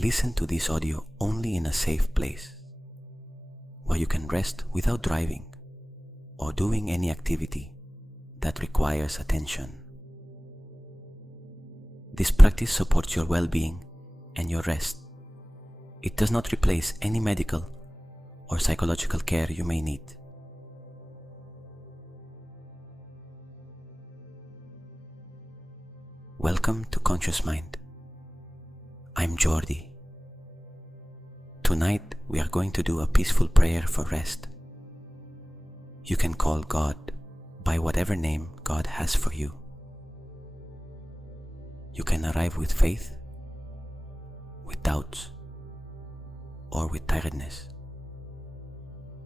listen to this audio only in a safe place, where you can rest without driving or doing any activity that requires attention. This practice supports your well-being and your rest. It does not replace any medical or psychological care you may need. Welcome to Conscious Mind. I'm Jordi. Tonight we are going to do a peaceful prayer for rest. You can call God by whatever name God has for you. You can arrive with faith, with doubts, or with tiredness.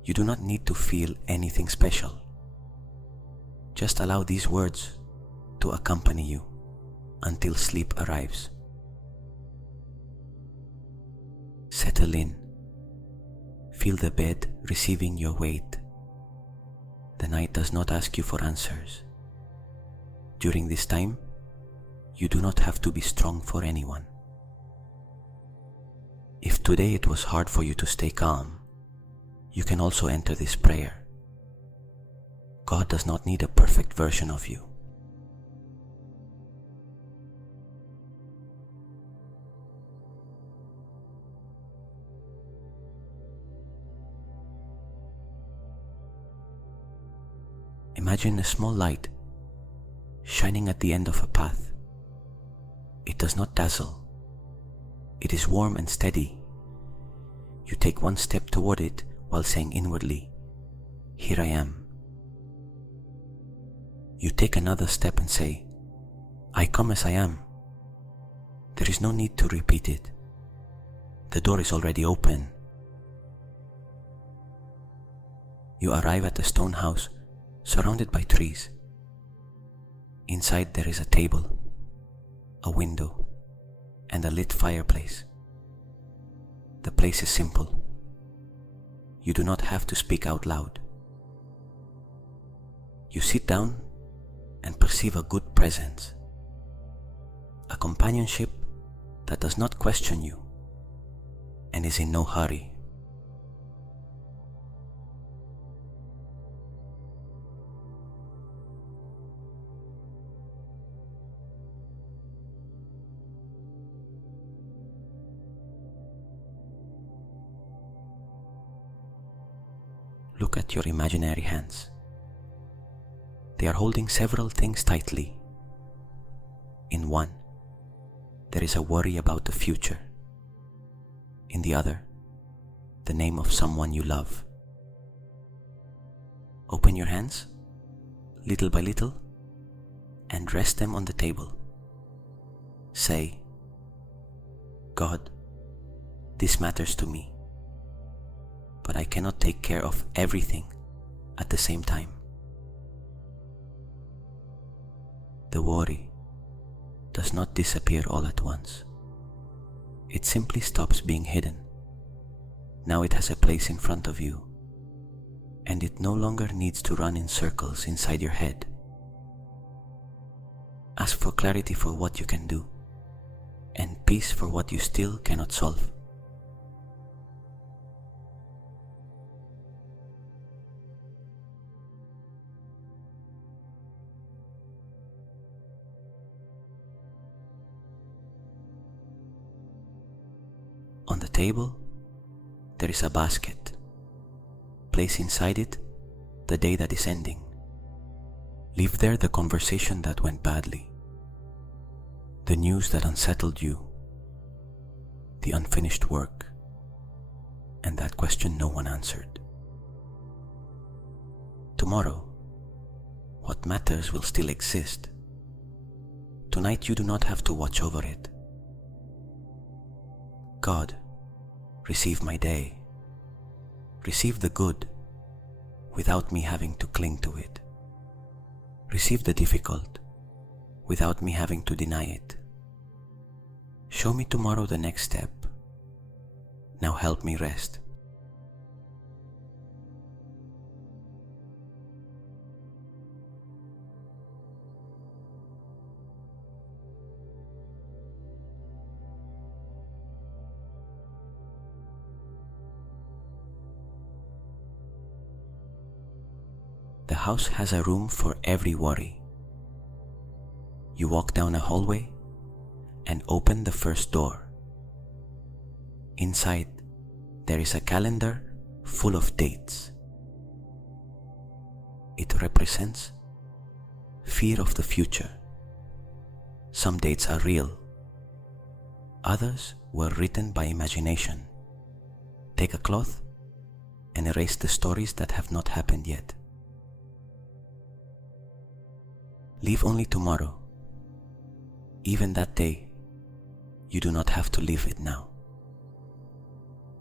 You do not need to feel anything special. Just allow these words to accompany you until sleep arrives. Settle in. Feel the bed receiving your weight. The night does not ask you for answers. During this time, you do not have to be strong for anyone. If today it was hard for you to stay calm, you can also enter this prayer. God does not need a perfect version of you. Imagine a small light shining at the end of a path. It does not dazzle. It is warm and steady. You take one step toward it while saying inwardly, "Here I am." You take another step and say, "I come as I am." There is no need to repeat it. The door is already open. You arrive at a stone house surrounded by trees. Inside there is a table, a window, and a lit fireplace. The place is simple. You do not have to speak out loud. You sit down and perceive a good presence, a companionship that does not question you and is in no hurry. Look at your imaginary hands. They are holding several things tightly. In one, there is a worry about the future. In the other, the name of someone you love. Open your hands, little by little, and rest them on the table. Say, "God, this matters to me, but I cannot take care of everything at the same time." The worry does not disappear all at once. It simply stops being hidden. Now it has a place in front of you, and it no longer needs to run in circles inside your head. Ask for clarity for what you can do, and peace for what you still cannot solve. On the table, there is a basket. Place inside it the day that is ending. Leave there the conversation that went badly, the news that unsettled you, the unfinished work, and that question no one answered. Tomorrow, what matters will still exist. Tonight you do not have to watch over it. God, receive my day. Receive the good without me having to cling to it. Receive the difficult without me having to deny it. Show me tomorrow the next step. Now help me rest. house has a room for every worry. You walk down a hallway and open the first door. Inside, there is a calendar full of dates. It represents fear of the future. Some dates are real. Others were written by imagination. Take a cloth and erase the stories that have not happened yet. Leave only tomorrow. Even that day, you do not have to live it now.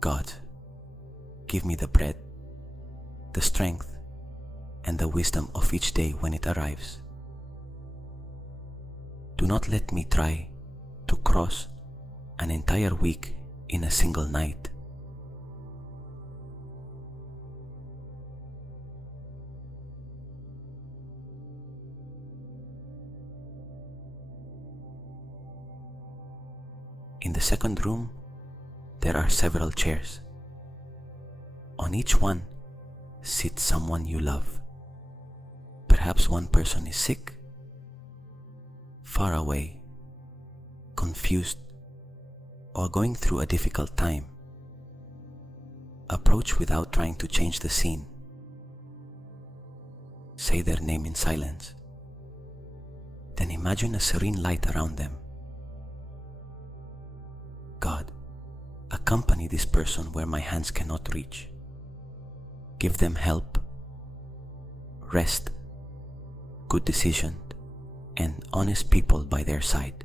God, give me the bread, the strength, and the wisdom of each day when it arrives. Do not let me try to cross an entire week in a single night. In the second room, there are several chairs. On each one sits someone you love. Perhaps one person is sick, far away, confused, or going through a difficult time. Approach without trying to change the scene. Say their name in silence. Then imagine a serene light around them. God, accompany this person where my hands cannot reach. Give them help, rest, good decision, and honest people by their side.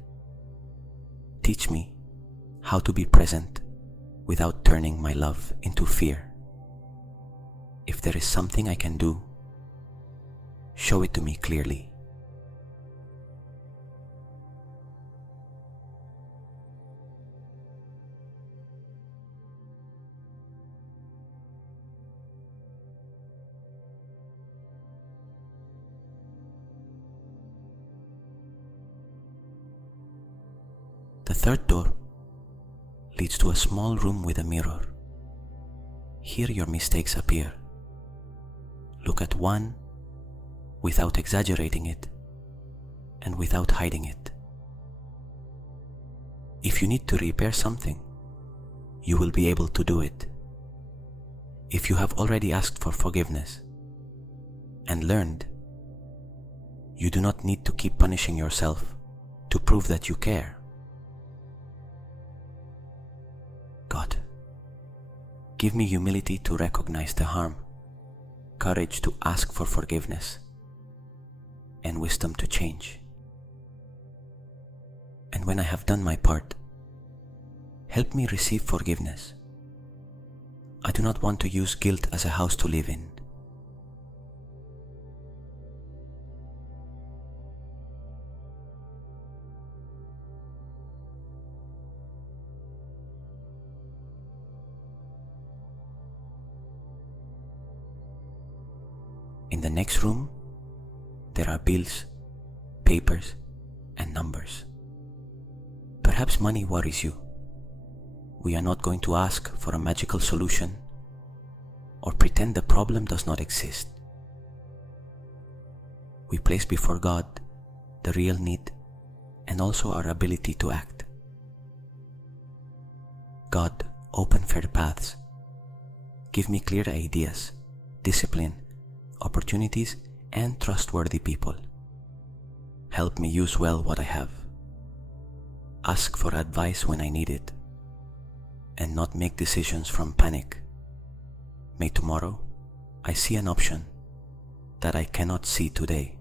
Teach me how to be present without turning my love into fear. If there is something I can do, show it to me clearly. The third door leads to a small room with a mirror. Here your mistakes appear. Look at one without exaggerating it and without hiding it. If you need to repair something, you will be able to do it. If you have already asked for forgiveness and learned, you do not need to keep punishing yourself to prove that you care. God, give me humility to recognize the harm, courage to ask for forgiveness, and wisdom to change. And when I have done my part, help me receive forgiveness. I do not want to use guilt as a house to live in. In the next room, there are bills, papers, and numbers. Perhaps money worries you. We are not going to ask for a magical solution or pretend the problem does not exist. We place before God the real need and also our ability to act. God, open fair paths. Give me clear ideas, discipline, opportunities, and trustworthy people. Help me use well what I have. Ask for advice when I need it, and not make decisions from panic. May tomorrow I see an option that I cannot see today.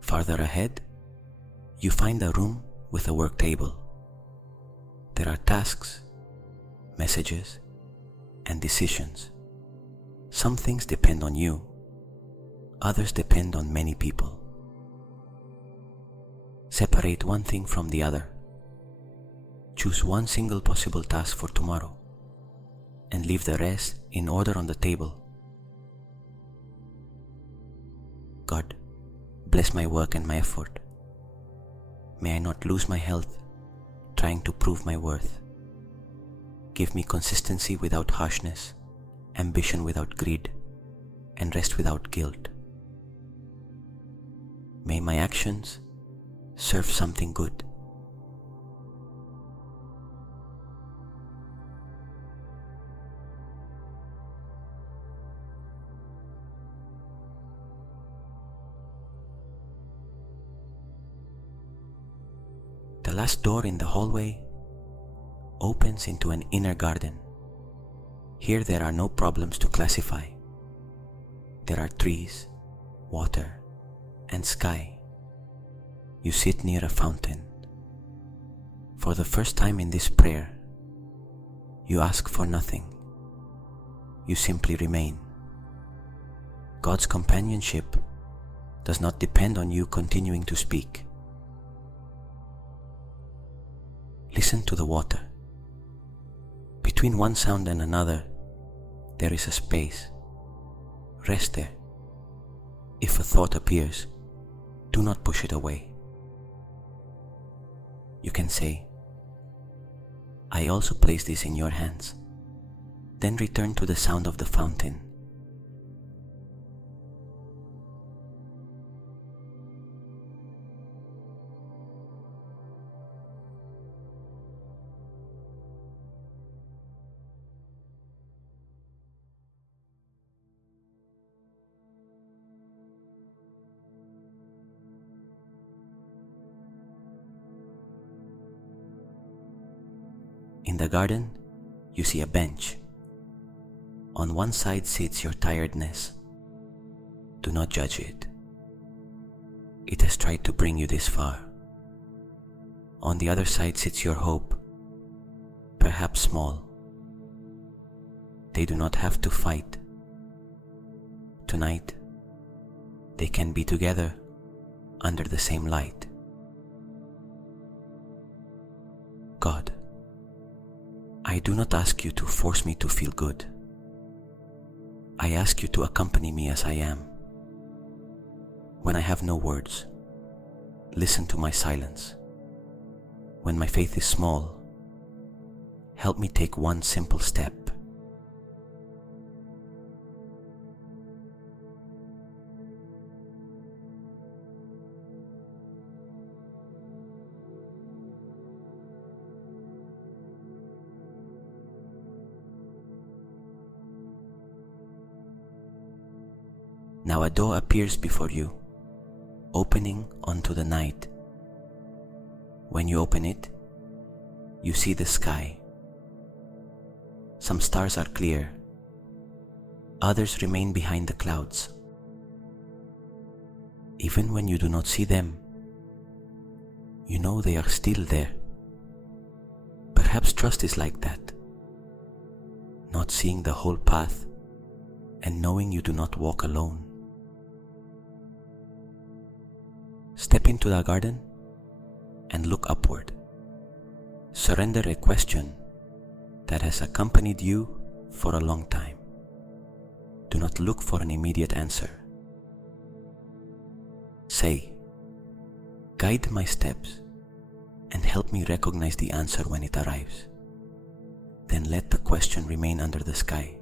Farther ahead, you find a room with a work table. There are tasks, messages, and decisions. Some things depend on you, others depend on many people. Separate one thing from the other. Choose one single possible task for tomorrow, and leave the rest in order on the table. God, bless my work and my effort. May I not lose my health trying to prove my worth. Give me consistency without harshness, ambition without greed, and rest without guilt. May my actions serve something good. The last door in the hallway opens into an inner garden. Here there are no problems to classify. There are trees, water, and sky. You sit near a fountain. For the first time in this prayer, you ask for nothing. You simply remain. God's companionship does not depend on you continuing to speak. Listen to the water. Between one sound and another, there is a space. Rest there. If a thought appears, do not push it away. You can say, I also place this in your hands. Then return to the sound of the fountain. In the garden, you see a bench. On one side sits your tiredness. Do not judge it. It has tried to bring you this far. On the other side sits your hope, perhaps small. They do not have to fight. Tonight, they can be together under the same light. God, I do not ask you to force me to feel good. I ask you to accompany me as I am. When I have no words, listen to my silence. When my faith is small, help me take one simple step. Now a door appears before you, opening onto the night. When you open it, you see the sky. Some stars are clear, others remain behind the clouds. Even when you do not see them, you know they are still there. Perhaps trust is like that, not seeing the whole path and knowing you do not walk alone. Step into the garden and look upward. Surrender a question that has accompanied you for a long time. Do not look for an immediate answer. Say, guide my steps and help me recognize the answer when it arrives. Then let the question remain under the sky.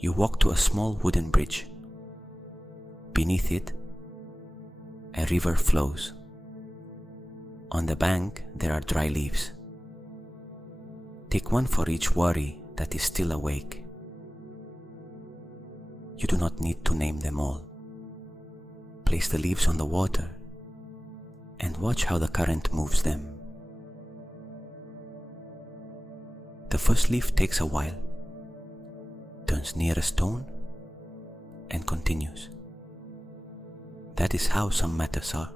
You walk to a small wooden bridge. Beneath it, a river flows. On the bank, there are dry leaves. Take one for each worry that is still awake. You do not need to name them all. Place the leaves on the water and watch how the current moves them. The first leaf takes a while, turns near a stone, and continues. That is how some matters are.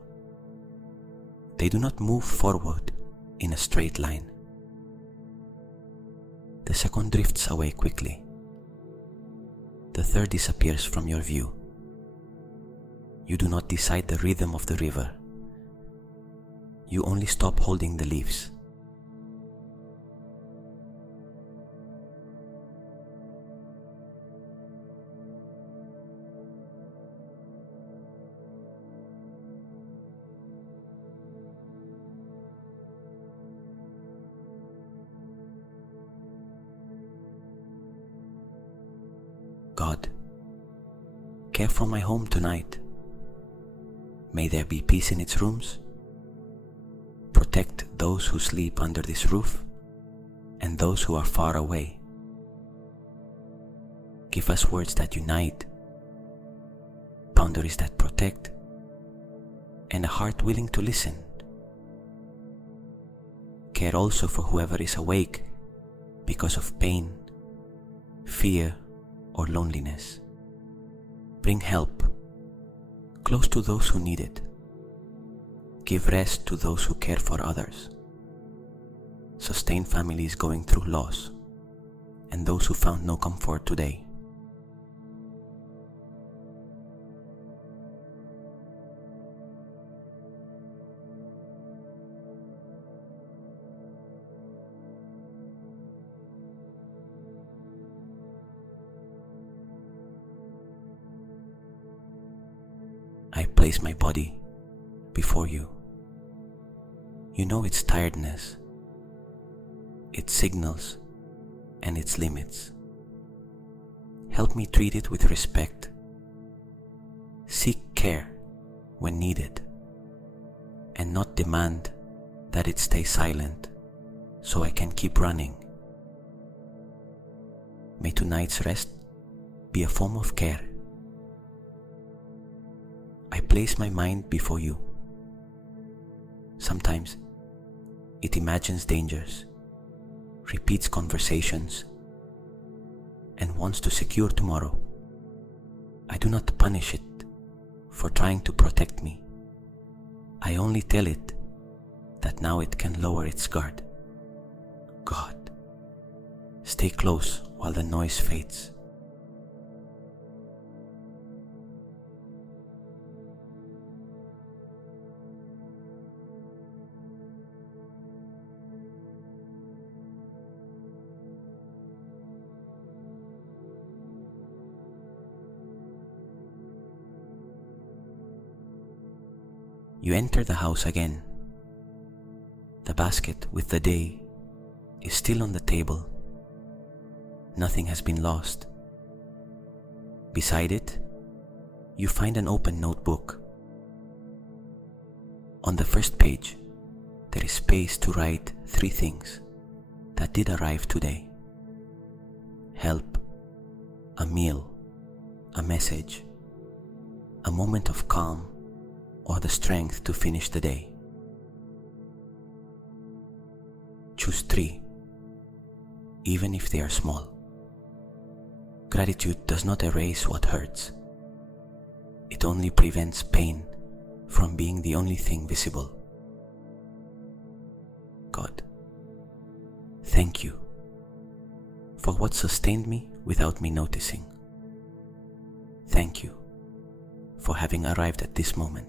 They do not move forward in a straight line. The second drifts away quickly. The third disappears from your view. You do not decide the rhythm of the river. You only stop holding the leaves. God, care for my home tonight. May there be peace in its rooms. Protect those who sleep under this roof and those who are far away. Give us words that unite, boundaries that protect, and a heart willing to listen. Care also for whoever is awake because of pain, fear, or loneliness. Bring help close to those who need it. Give rest to those who care for others. Sustain families going through loss and those who found no comfort today. I place my body before you. You know its tiredness, its signals, and its limits. Help me treat it with respect. Seek care when needed, and not demand that it stay silent so I can keep running. May tonight's rest be a form of care. I place my mind before you. Sometimes it imagines dangers, repeats conversations, and wants to secure tomorrow. I do not punish it for trying to protect me. I only tell it that now it can lower its guard. God, stay close while the noise fades. You enter the house again. The basket with the day is still on the table. Nothing has been lost. Beside it, you find an open notebook. On the first page, there is space to write 3 things that did arrive today: help, a meal, a message, a moment of calm, or the strength to finish the day. Choose 3, even if they are small. Gratitude does not erase what hurts. It only prevents pain from being the only thing visible. God, thank you for what sustained me without me noticing. Thank you for having arrived at this moment.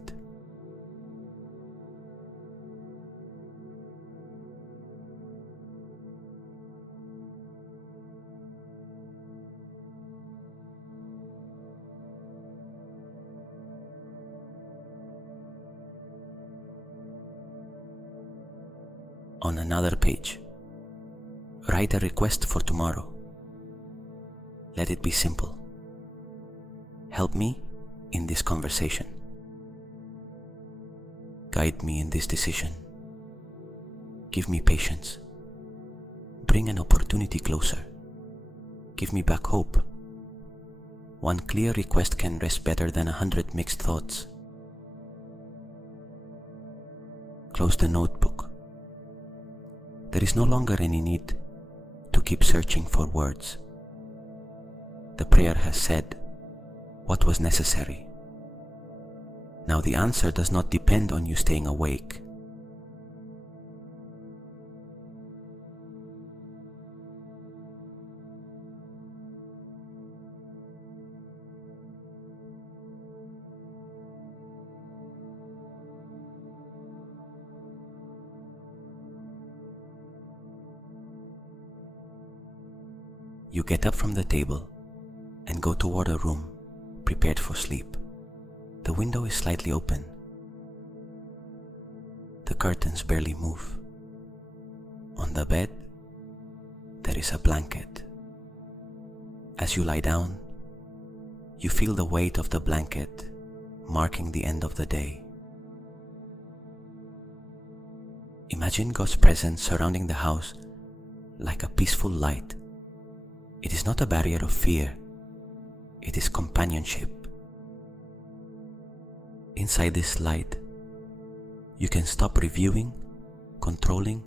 On another page, write a request for tomorrow. Let it be simple. Help me in this conversation. Guide me in this decision. Give me patience. Bring an opportunity closer. Give me back hope. One clear request can rest better than 100 mixed thoughts. Close the notebook. There is no longer any need to keep searching for words. The prayer has said what was necessary. Now the answer does not depend on you staying awake. You get up from the table and go toward a room prepared for sleep. The window is slightly open. The curtains barely move. On the bed, there is a blanket. As you lie down, you feel the weight of the blanket marking the end of the day. Imagine God's presence surrounding the house like a peaceful light. It is not a barrier of fear, it is companionship. Inside this light, you can stop reviewing, controlling,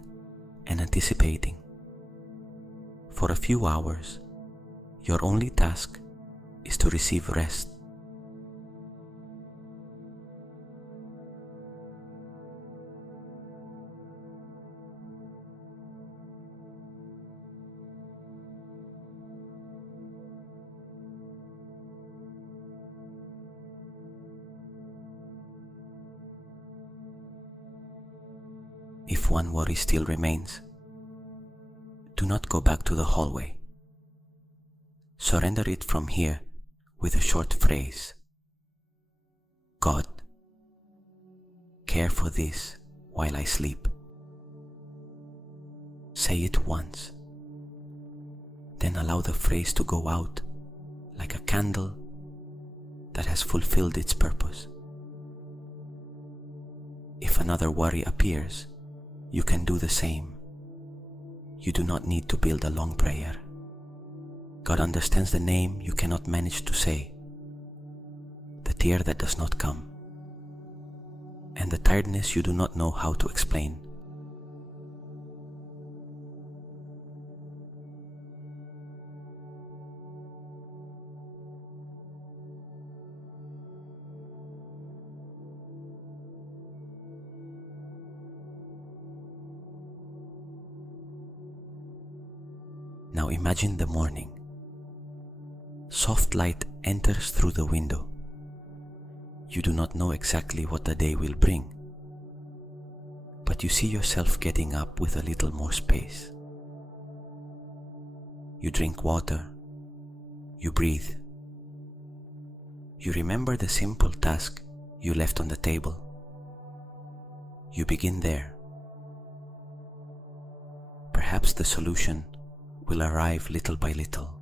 and anticipating. For a few hours, your only task is to receive rest. If one worry still remains, do not go back to the hallway. Surrender it from here with a short phrase. God, care for this while I sleep. Say it once, then allow the phrase to go out like a candle that has fulfilled its purpose. If another worry appears, you can do the same. You do not need to build a long prayer. God understands the name you cannot manage to say, the tear that does not come, and the tiredness you do not know how to explain. Now imagine the morning. Soft light enters through the window. You do not know exactly what the day will bring, but you see yourself getting up with a little more space. You drink water, you breathe. You remember the simple task you left on the table. You begin there. Perhaps the solution will arrive little by little.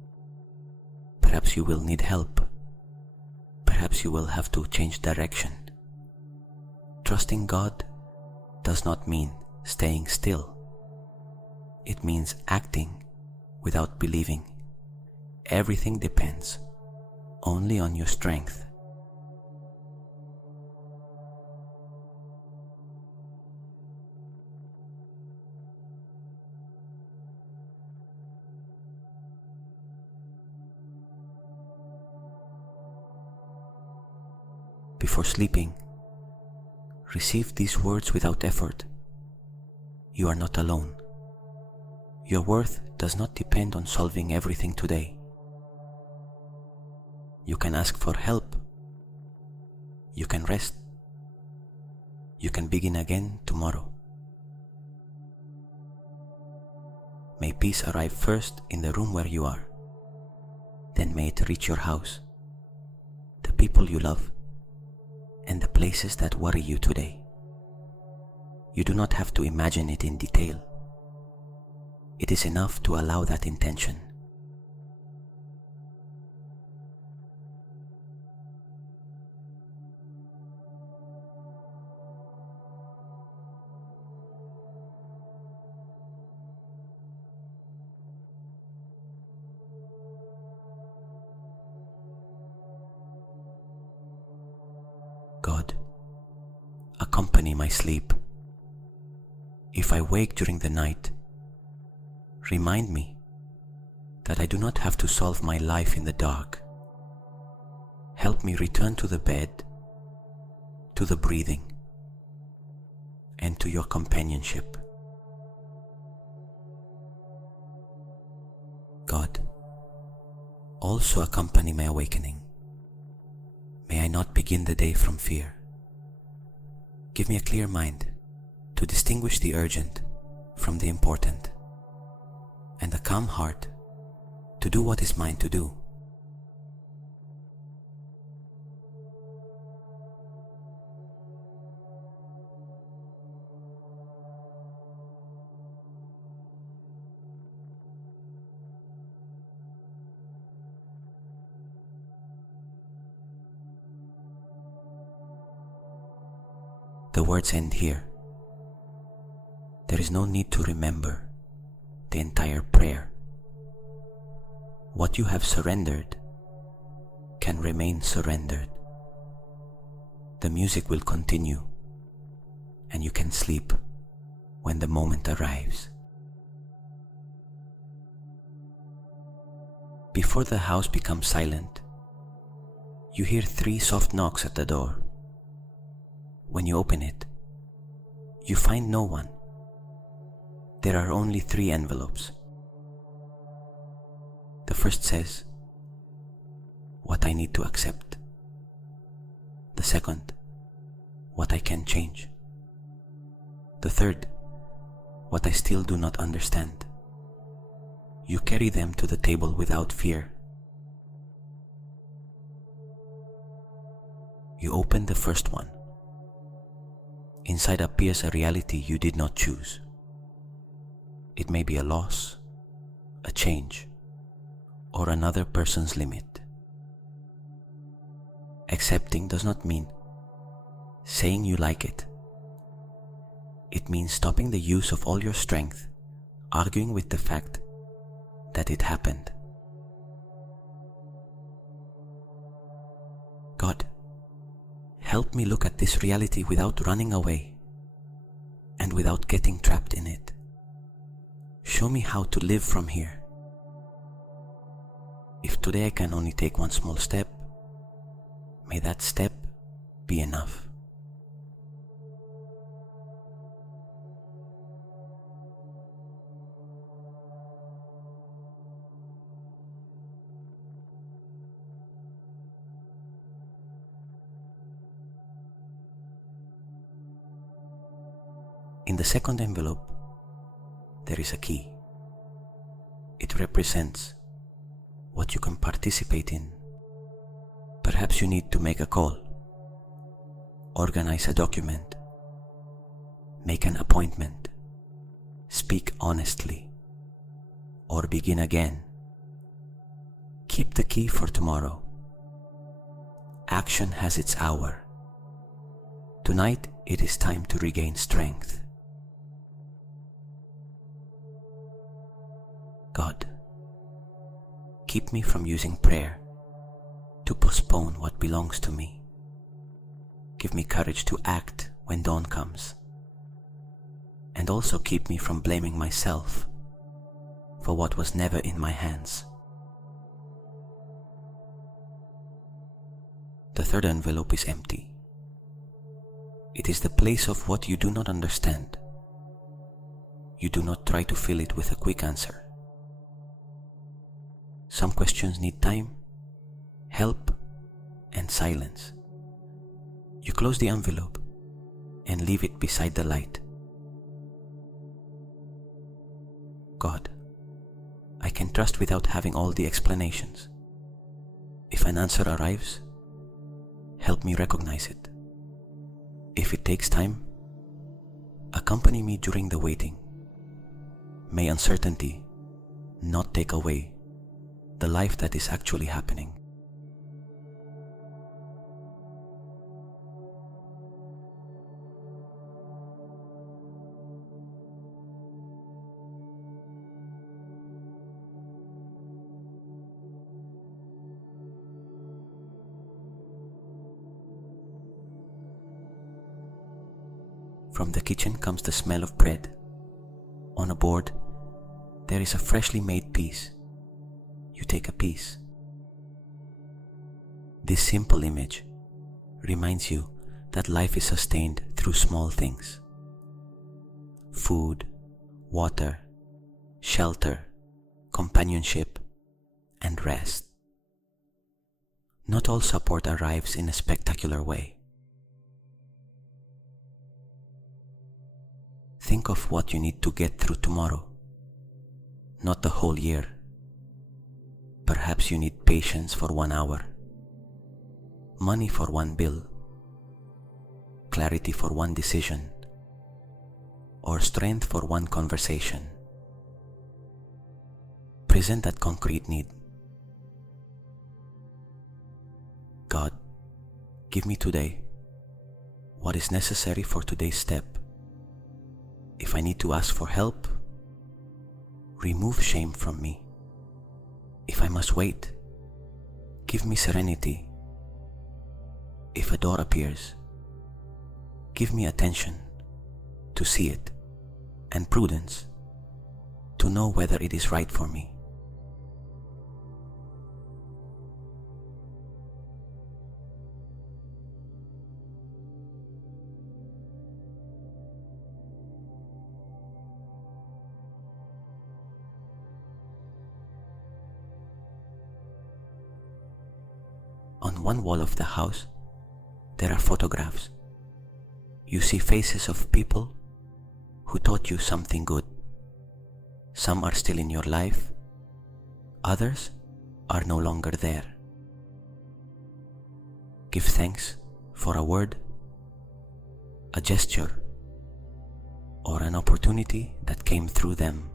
Perhaps you will need help. Perhaps you will have to change direction. Trusting God does not mean staying still. It means acting without believing. Everything depends only on your strength. Before sleeping, receive these words without effort. You are not alone. Your worth does not depend on solving everything today. You can ask for help. You can rest. You can begin again tomorrow. May peace arrive first in the room where you are. Then may it reach your house, the people you love, and the places that worry you today. You do not have to imagine it in detail. It is enough to allow that intention. God, accompany my sleep. If I wake during the night, remind me that I do not have to solve my life in the dark. Help me return to the bed, to the breathing, and to your companionship. God, also accompany my awakening. May I not begin the day from fear. Give me a clear mind to distinguish the urgent from the important, and a calm heart to do what is mine to do. The words end here. There is no need to remember the entire prayer. What you have surrendered can remain surrendered. The music will continue, and you can sleep when the moment arrives. Before the house becomes silent, you hear 3 soft knocks at the door. When you open it, you find no one. There are only 3 envelopes. The first says, "What I need to accept." The second, "What I can change." The third, "What I still do not understand." You carry them to the table without fear. You open the first one. Inside appears a reality you did not choose. It may be a loss, a change, or another person's limit. Accepting does not mean saying you like it. It means stopping the use of all your strength, arguing with the fact that it happened. God, help me look at this reality without running away and without getting trapped in it. Show me how to live from here. If today I can only take one small step, may that step be enough. In the second envelope, there is a key. It represents what you can participate in. Perhaps you need to make a call, organize a document, make an appointment, speak honestly, or begin again. Keep the key for tomorrow. Action has its hour. Tonight it is time to regain strength. God, keep me from using prayer to postpone what belongs to me. Give me courage to act when dawn comes. And also keep me from blaming myself for what was never in my hands. The third envelope is empty. It is the place of what you do not understand. You do not try to fill it with a quick answer. Some questions need time, help, and silence. You close the envelope and leave it beside the light. God, I can trust without having all the explanations. If an answer arrives, help me recognize it. If it takes time, accompany me during the waiting. May uncertainty not take away the life that is actually happening. From the kitchen comes the smell of bread. On a board, there is a freshly made piece. You take a piece. This simple image reminds you that life is sustained through small things. Food, water, shelter, companionship, and rest. Not all support arrives in a spectacular way. Think of what you need to get through tomorrow, not the whole year. Perhaps you need patience for 1 hour, money for one bill, clarity for one decision, or strength for one conversation. Present that concrete need. God, give me today what is necessary for today's step. If I need to ask for help, remove shame from me. If I must wait, give me serenity. If a door appears, give me attention to see it and prudence to know whether it is right for me. On one wall of the house, there are photographs. You see faces of people who taught you something good. Some are still in your life, others are no longer there. Give thanks for a word, a gesture, or an opportunity that came through them.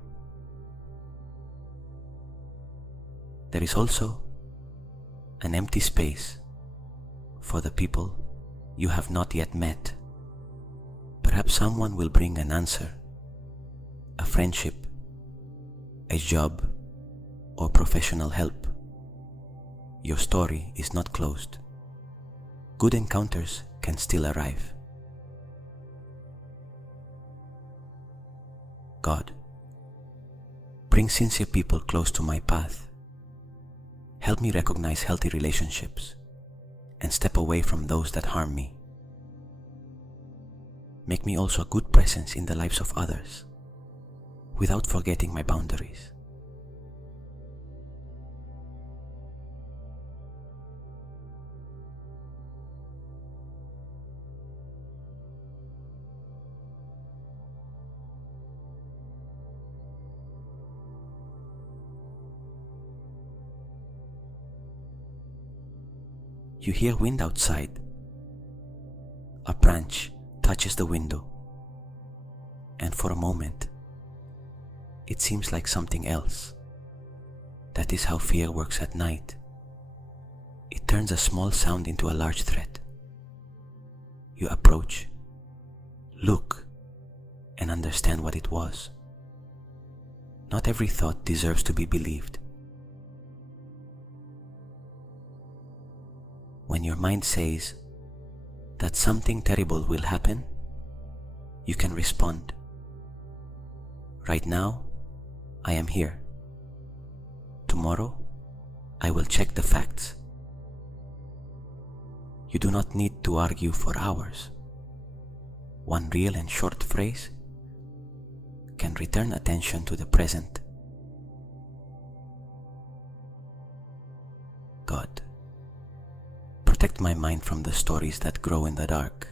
There is also an empty space for the people you have not yet met. Perhaps someone will bring an answer, a friendship, a job, or professional help. Your story is not closed. Good encounters can still arrive. God, bring sincere people close to my path. Help me recognize healthy relationships and step away from those that harm me. Make me also a good presence in the lives of others, without forgetting my boundaries. You hear wind outside. A branch touches the window, and for a moment, it seems like something else. That is how fear works at night. It turns a small sound into a large threat. You approach, look, and understand what it was. Not every thought deserves to be believed. When your mind says that something terrible will happen, you can respond, right now, I am here. Tomorrow, I will check the facts. You do not need to argue for hours. One real and short phrase can return attention to the present. God, protect my mind from the stories that grow in the dark.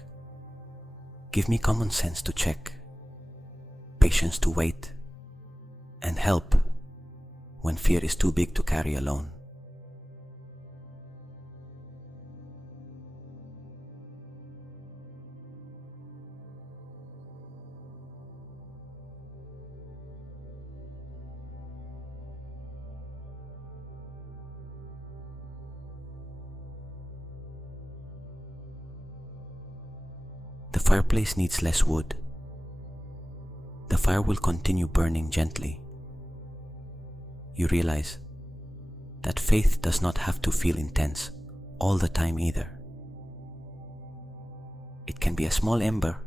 Give me common sense to check, patience to wait, and help when fear is too big to carry alone. The fireplace needs less wood. The fire will continue burning gently. You realize that faith does not have to feel intense all the time either. It can be a small ember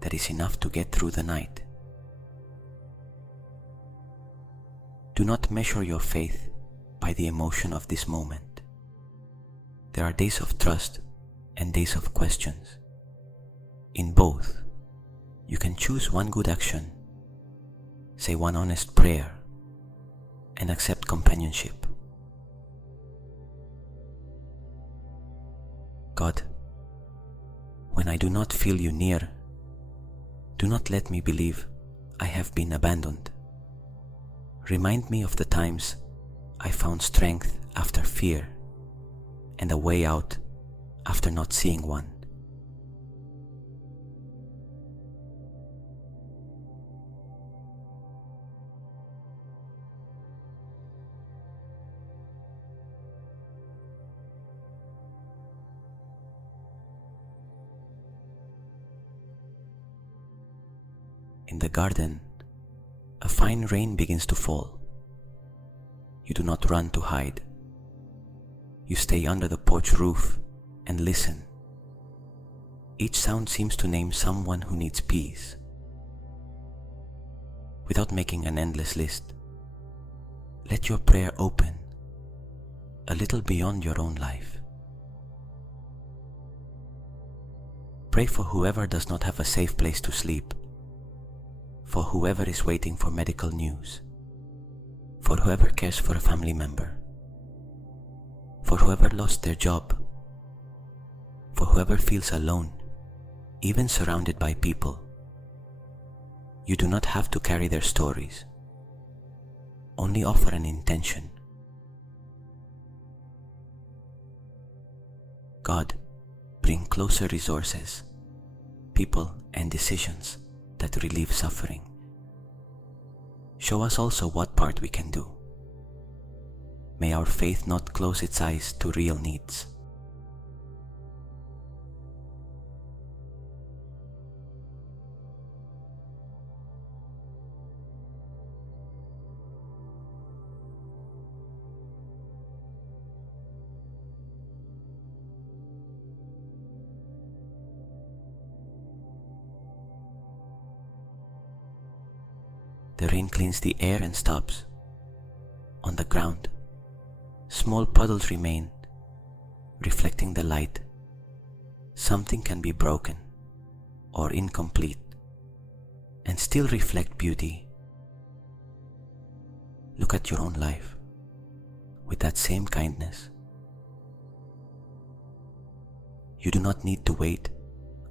that is enough to get through the night. Do not measure your faith by the emotion of this moment. There are days of trust and days of questions. In both, you can choose one good action, say one honest prayer, and accept companionship. God, when I do not feel you near, do not let me believe I have been abandoned. Remind me of the times I found strength after fear and a way out after not seeing one. In the garden, a fine rain begins to fall. You do not run to hide. You stay under the porch roof and listen. Each sound seems to name someone who needs peace. Without making an endless list, let your prayer open a little beyond your own life. Pray for whoever does not have a safe place to sleep, for whoever is waiting for medical news, for whoever cares for a family member, for whoever lost their job, for whoever feels alone, even surrounded by people. You do not have to carry their stories. Only offer an intention. God, bring closer resources, people, and decisions that relieve suffering. Show us also what part we can do. May our faith not close its eyes to real needs. The rain cleans the air and stops. On the ground, small puddles remain, reflecting the light. Something can be broken or incomplete and still reflect beauty. Look at your own life with that same kindness. You do not need to wait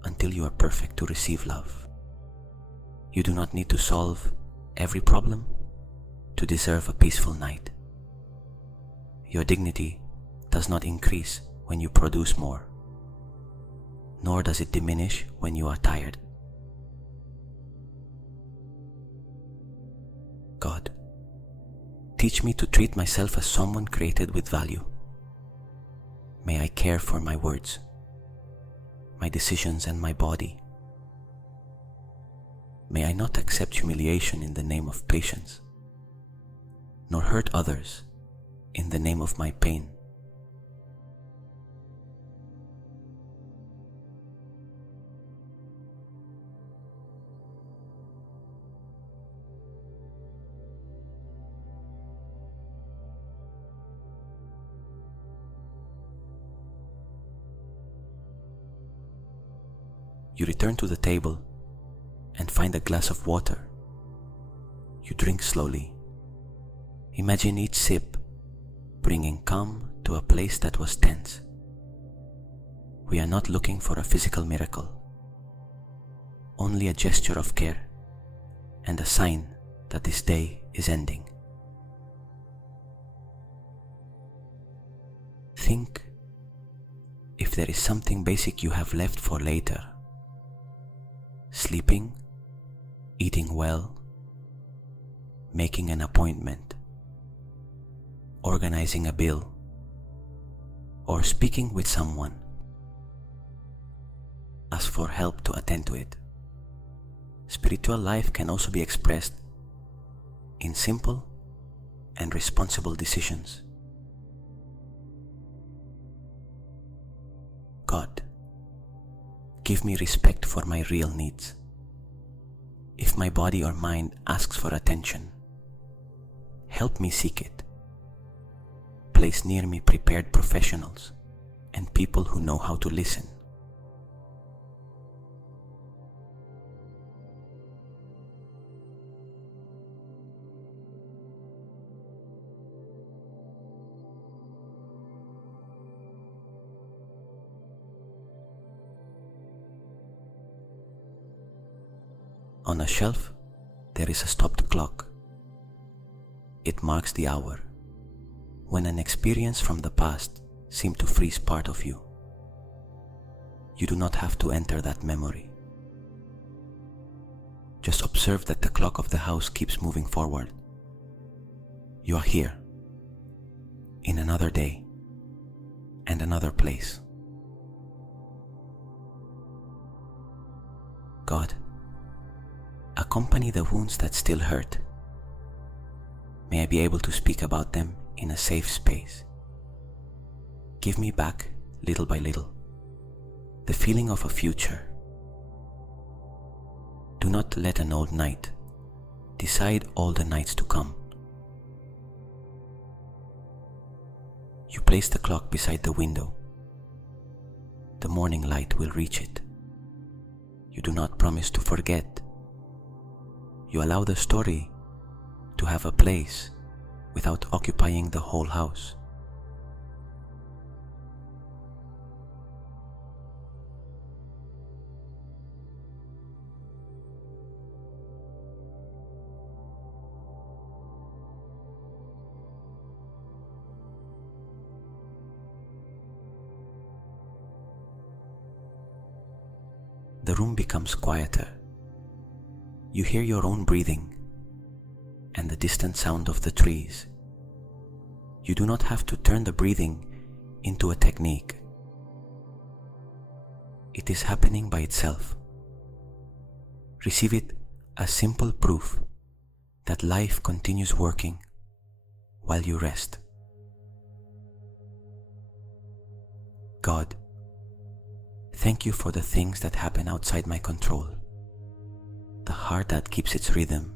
until you are perfect to receive love. You do not need to solve every problem to deserve a peaceful night. Your dignity does not increase when you produce more, nor does it diminish when you are tired. God, teach me to treat myself as someone created with value. May I care for my words, my decisions, and my body. May I not accept humiliation in the name of patience, nor hurt others in the name of my pain. You return to the table and find a glass of water. You drink slowly. Imagine each sip bringing calm to a place that was tense. We are not looking for a physical miracle, only a gesture of care and a sign that this day is ending. Think if there is something basic you have left for later. Sleeping, eating well, making an appointment, organizing a bill, or speaking with someone. Ask for help to attend to it. Spiritual life can also be expressed in simple and responsible decisions. God, give me respect for my real needs. If my body or mind asks for attention, help me seek it. Place near me prepared professionals and people who know how to listen. On a shelf, there is a stopped clock. It marks the hour. when an experience from the past seemed to freeze part of you. You do not have to enter that memory. Just observe that the clock of the house keeps moving forward. You are here, in another day and another place. God, accompany the wounds that still hurt. May I be able to speak about them in a safe space. Give me back, little by little, the feeling of a future. Do not let an old night decide all the nights to come. You place the clock beside the window. The morning light will reach it. You do not promise to forget. You allow the story to have a place without occupying the whole house. The room becomes quieter. You hear your own breathing and the distant sound of the trees. You do not have to turn the breathing into a technique. It is happening by itself. Receive it as simple proof that life continues working while you rest. God, thank you for the things that happen outside my control. The heart that keeps its rhythm.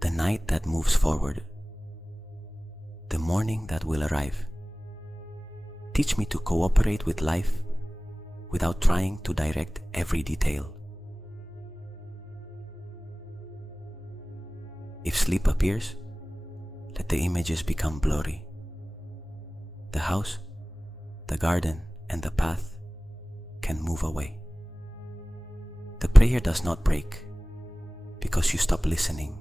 The night that moves forward. The morning that will arrive. Teach me to cooperate with life without trying to direct every detail. If sleep appears, let the images become blurry. The house, the garden, and the path can move away. The prayer does not break because you stop listening.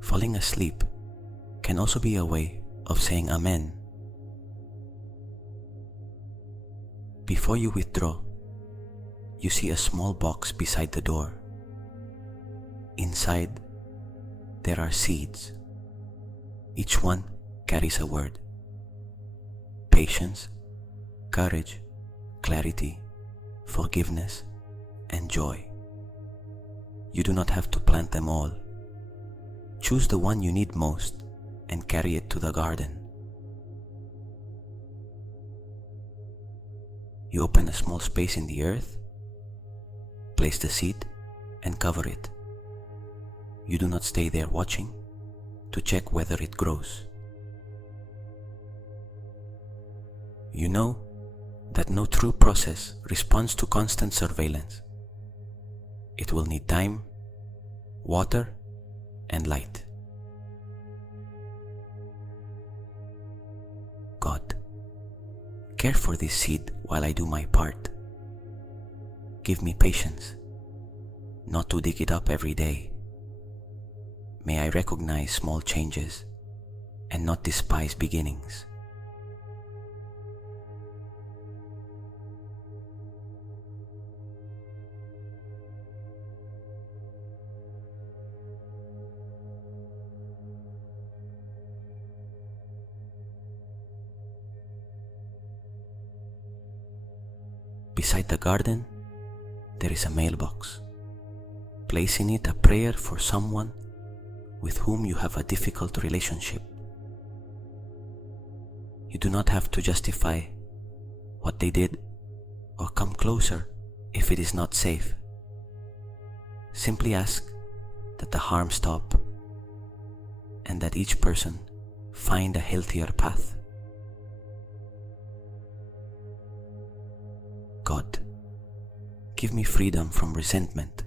Falling asleep can also be a way of saying Amen. Before you withdraw, you see a small box beside the door. Inside, there are seeds. Each one carries a word. Patience, courage, clarity, forgiveness, and joy. You do not have to plant them all. Choose the one you need most and carry it to the garden. You open a small space in the earth, place the seed, and cover it. You do not stay there watching to check whether it grows. You know that no true process responds to constant surveillance. It will need time, water, and light. God, care for this seed while I do my part. Give me patience, not to dig it up every day. May I recognize small changes and not despise beginnings. Beside the garden, there is a mailbox. Place in it a prayer for someone with whom you have a difficult relationship. You do not have to justify what they did or come closer if it is not safe. Simply ask that the harm stop and that each person find a healthier path. God, give me freedom from resentment,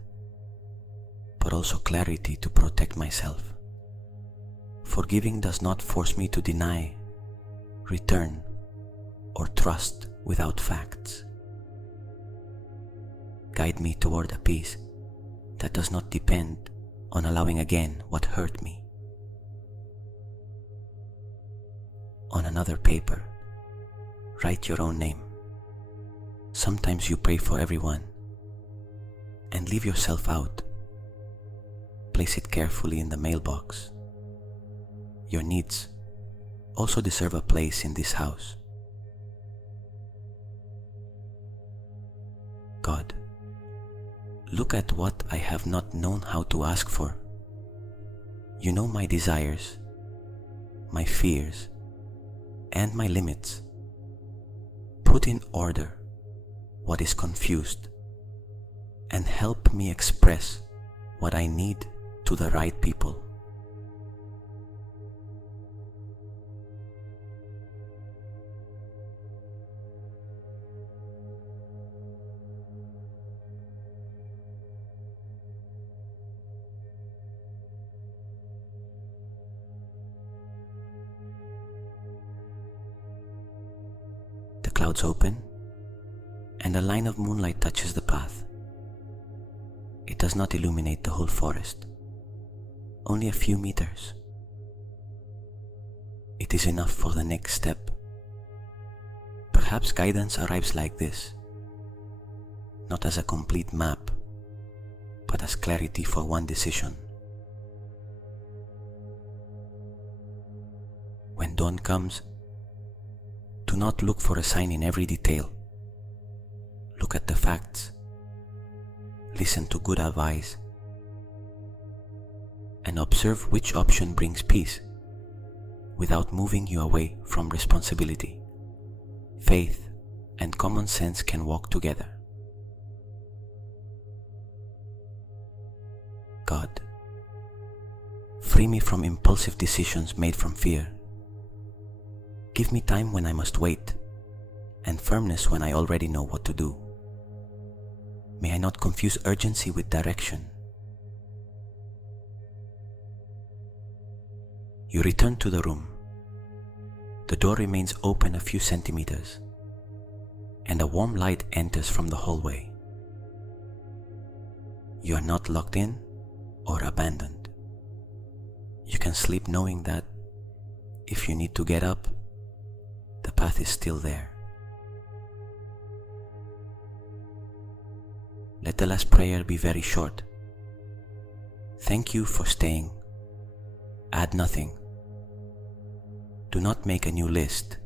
but also clarity to protect myself. Forgiving does not force me to deny, return, or trust without facts. Guide me toward a peace that does not depend on allowing again what hurt me. On another paper, write your own name. Sometimes you pray for everyone and leave yourself out. Place it carefully in the mailbox. Your needs also deserve a place in this house. God, look at what I have not known how to ask for. You know my desires, my fears, and my limits. Put in order what is confused and help me express what I need to the right people. The clouds open and a line of moonlight touches the path. It does not illuminate the whole forest, only a few meters. It is enough for the next step. Perhaps guidance arrives like this, not as a complete map, but as clarity for one decision. When dawn comes, do not look for a sign in every detail. Look at the facts. Listen to good advice. And observe which option brings peace without moving you away from responsibility. Faith and common sense can walk together. God, free me from impulsive decisions made from fear. Give me time when I must wait, and firmness when I already know what to do. May I not confuse urgency with direction. You return to the room. The door remains open a few centimeters, and a warm light enters from the hallway. You are not locked in or abandoned. You can sleep knowing that if you need to get up, the path is still there. Let the last prayer be very short. Thank you for staying. Add nothing. Do not make a new list.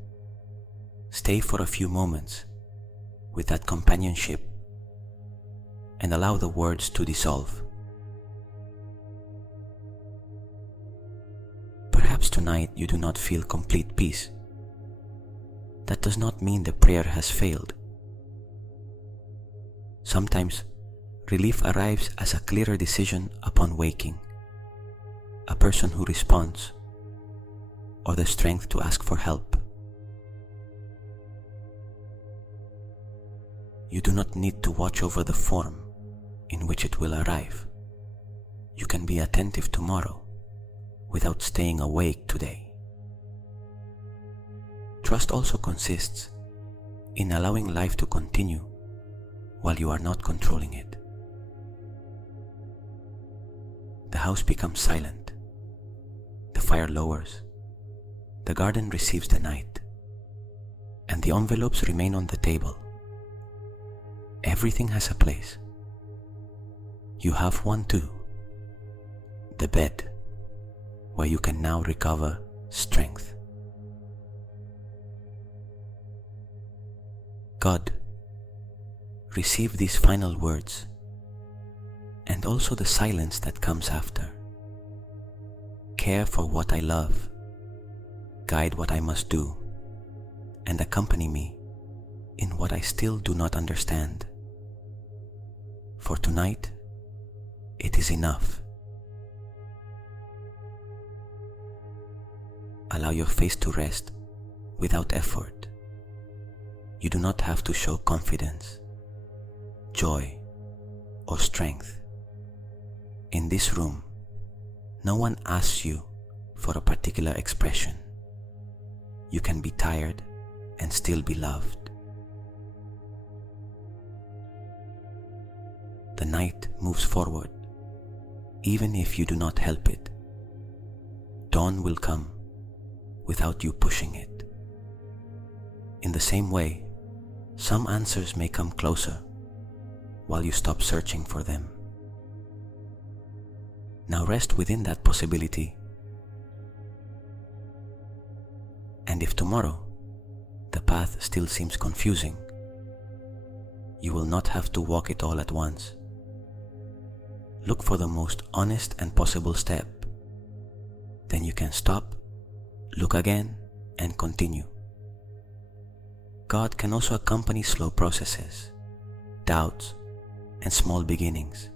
Stay for a few moments with that companionship and allow the words to dissolve. Perhaps tonight you do not feel complete peace. That does not mean the prayer has failed. Sometimes relief arrives as a clearer decision upon waking, a person who responds, or the strength to ask for help. You do not need to watch over the form in which it will arrive. You can be attentive tomorrow without staying awake today. Trust also consists in allowing life to continue while you are not controlling it. The house becomes silent. The fire lowers. The garden receives the night. And the envelopes remain on the table. Everything has a place. You have one too. The bed, where you can now recover strength. God, receive these final words and also the silence that comes after. Care for what I love, guide what I must do, and accompany me in what I still do not understand. For tonight, it is enough. Allow your face to rest without effort. You do not have to show confidence, joy, or strength. In this room, no one asks you for a particular expression. You can be tired and still be loved. The night moves forward, even if you do not help it. Dawn will come without you pushing it. In the same way, some answers may come closer while you stop searching for them. Now rest within that possibility. And if tomorrow the path still seems confusing, you will not have to walk it all at once. Look for the most honest and possible step. Then you can stop, look again, and continue. God can also accompany slow processes, doubts, and small beginnings.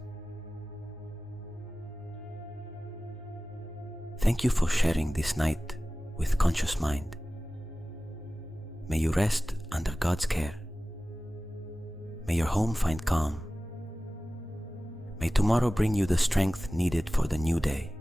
Thank you for sharing this night with Conscious Mind. May you rest under God's care. May your home find calm. May tomorrow bring you the strength needed for the new day.